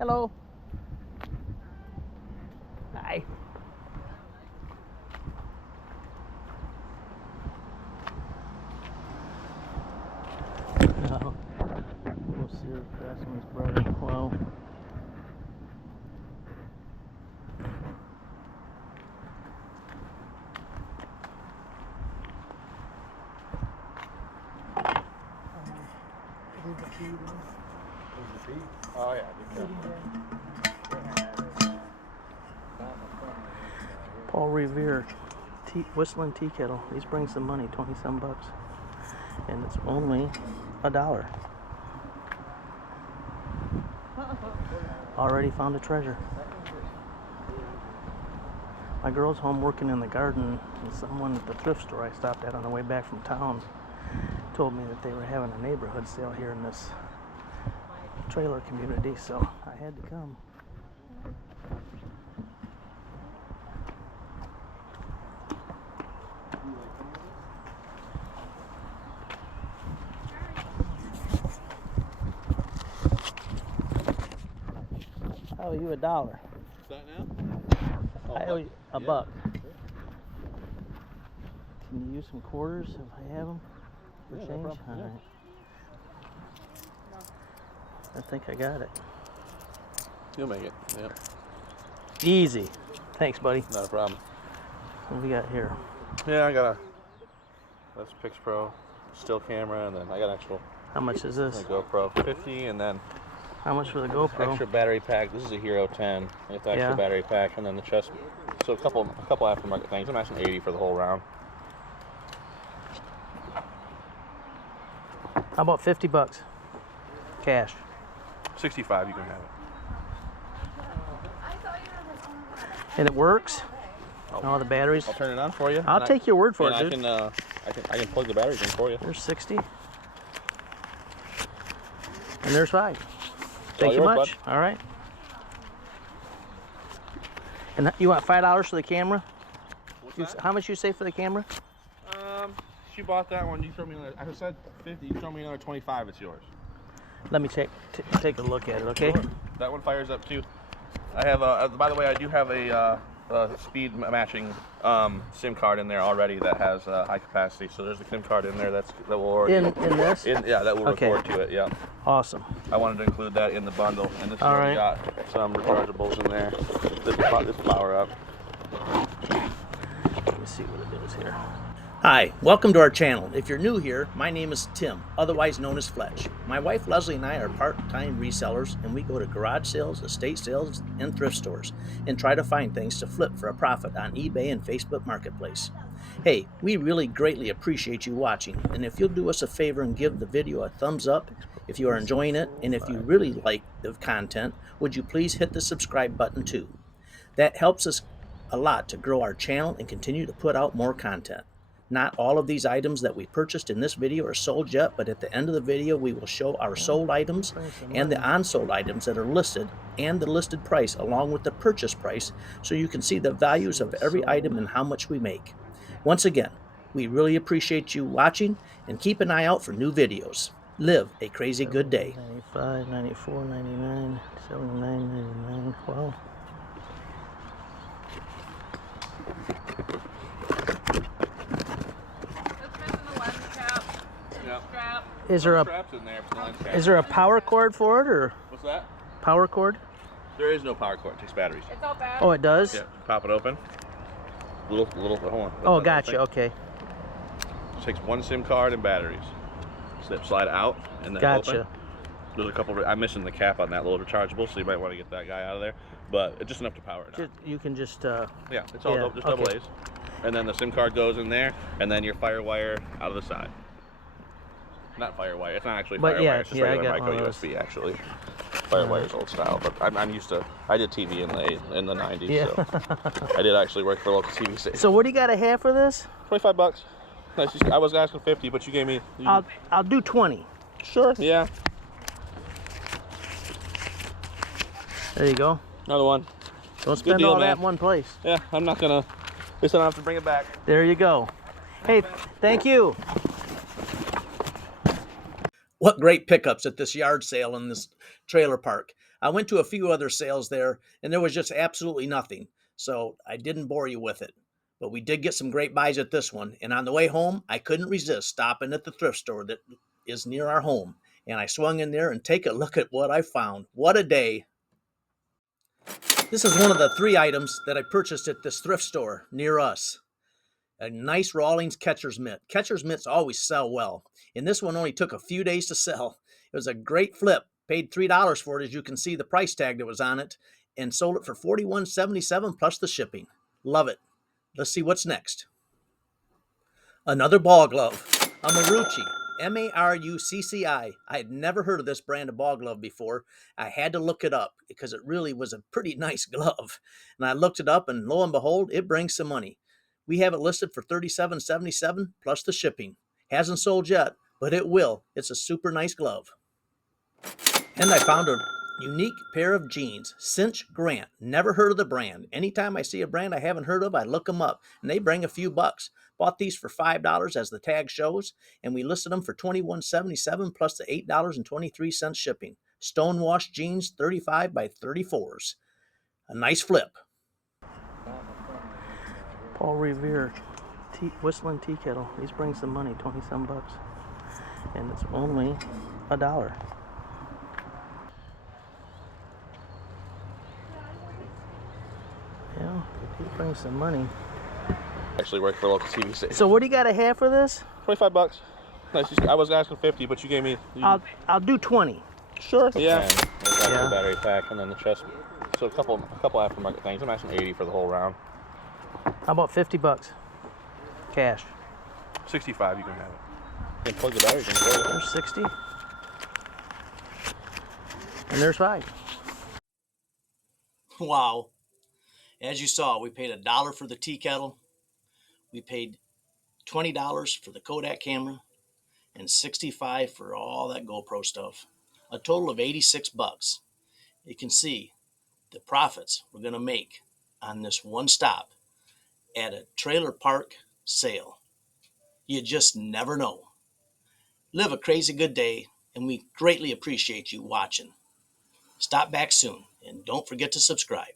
Hello. Hi. No. We'll see if that's one's brother. Well. Oh yeah. Paul Revere whistling tea kettle. These bring some money, 20-some bucks, and it's only $1. Already found a treasure. My girl's home working in the garden, and someone at the thrift store I stopped at on the way back from town told me that they were having a neighborhood sale here in this trailer community, so I had to come. I owe you $1. What's that now? Oh, I owe you a yeah. buck. Can you use some quarters if I have them for Yeah, no change? problem. All Yeah. right. I think I got it. You'll make it. Yeah. Easy. Thanks, buddy. Not a problem. What do we got here? Yeah, I got that's Pix Pro still camera, and then I got actual How much is this? GoPro 50, and then How much for the GoPro? extra battery pack. This is a Hero 10. I got the extra Yeah. battery pack, and then the chest. So a couple aftermarket things. I'm asking 80 for the whole round. How about 50 bucks? Cash. 65, you can have it. And it works? All the batteries? I'll turn it on for you. I'll take your word for it, and dude. I can plug the batteries in for you. There's 60. And there's 5. Thank you yours, much. All right. And you want $5 for the camera? What's that? How much you say for the camera? She bought that one. You throw me another. I said 50. You throw me another 25. It's yours. Let me take a look at it, okay? Sure. That one fires up too. I have by the way, I do have a speed matching SIM card in there already that has high capacity. So there's a SIM card in there that will already In this? yeah, that will Okay. record to it. Yeah. Awesome. I wanted to include that in the bundle, and this All already right. got some rechargeables in there. This power up. Let me see what it is here. Hi, welcome to our channel. If you're new here, my name is Tim, otherwise known as Fletch. My wife Leslie and I are part-time resellers, and we go to garage sales, estate sales, and thrift stores and try to find things to flip for a profit on eBay and Facebook Marketplace. Hey, we really greatly appreciate you watching, and if you'll do us a favor and give the video a thumbs up if you are enjoying it, and if you really like the content, would you please hit the subscribe button too? That helps us a lot to grow our channel and continue to put out more content. Not all of these items that we purchased in this video are sold yet, but at the end of the video we will show our sold items and the unsold items that are listed and the listed price along with the purchase price, so you can see the values of every item and how much we make. Once again, we really appreciate you watching, and keep an eye out for new videos. Live a crazy good day. 95, 94, 99, 79, 99. Wow. Is there a power cord for it, or What's that? power cord? There is no power cord. It takes batteries. It's all bad. Oh, it does? Yeah. Pop it open. Little. Hold on. Oh, gotcha. Okay. It takes one SIM card and batteries. Slide out and then Gotcha. open. There's a couple. I'm missing the cap on that little rechargeable, so you might want to get that guy out of there. But it's just enough to power it. You can just. Yeah, it's all yeah, just double okay. A's. And then the SIM card goes in there, and then your fire wire out of the side. Not fire wire. It's not actually But fire yeah, wire. It's just yeah, I regular got one micro of those. USB actually. Fire wire's old style, but I'm used to. I did TV in the 90s, Yeah. so I did actually work for a local TV station. So what do you got to have for this? $25. Nice. I was asking 50, but you gave me. I'll do 20. Sure. Yeah. There you go. Another one. Don't spend deal, all that man. in one place. Yeah, I'm not gonna. Just don't have to bring it back. There you go. Hey, thank you. What great pickups at this yard sale in this trailer park. I went to a few other sales there, and there was just absolutely nothing, so I didn't bore you with it. But we did get some great buys at this one, and on the way home, I couldn't resist stopping at the thrift store that is near our home, and I swung in there and take a look at what I found. What a day! This is one of the 3 items that I purchased at this thrift store near us. A nice Rawlings catcher's mitt. Catcher's mitts always sell well, and this one only took a few days to sell. It was a great flip. Paid $3 for it, as you can see the price tag that was on it, and sold it for $41.77 plus the shipping. Love it. Let's see what's next. Another ball glove. A Marucci. Marucci. I had never heard of this brand of ball glove before. I had to look it up because it really was a pretty nice glove. And I looked it up, and lo and behold, it brings some money. We have it listed for $37.77 plus the shipping. Hasn't sold yet, but it will. It's a super nice glove. And I found a unique pair of jeans, Cinch Grant. Never heard of the brand. Anytime I see a brand I haven't heard of, I look them up, and they bring a few bucks. Bought these for $5 as the tag shows, and we listed them for $21.77 plus the $8.23 shipping. Stonewashed jeans, 35 by 34s. A nice flip. Paul Revere whistling tea kettle. These bring some money, 20-some bucks, and it's only $1. Yeah, it brings some money. Actually work for a local TV station. So what do you got to have for this? 25 bucks. Nice. I was asking 50, but you gave me. I'll do 20. Sure. Yeah. And the battery pack, and then the chest. So a couple aftermarket things. I'm asking 80 for the whole round. How about 50 bucks? Cash. 65, you can have it. You can plug the batteries in for you. There's 60. And there's 5. Wow. As you saw, we paid $1 for the tea kettle. We paid $20 for the Kodak camera and $65 for all that GoPro stuff. A total of 86 bucks. You can see the profits we're going to make on this one stop at a trailer park sale. You just never know. Live a crazy good day, and we greatly appreciate you watching. Stop back soon, and don't forget to subscribe.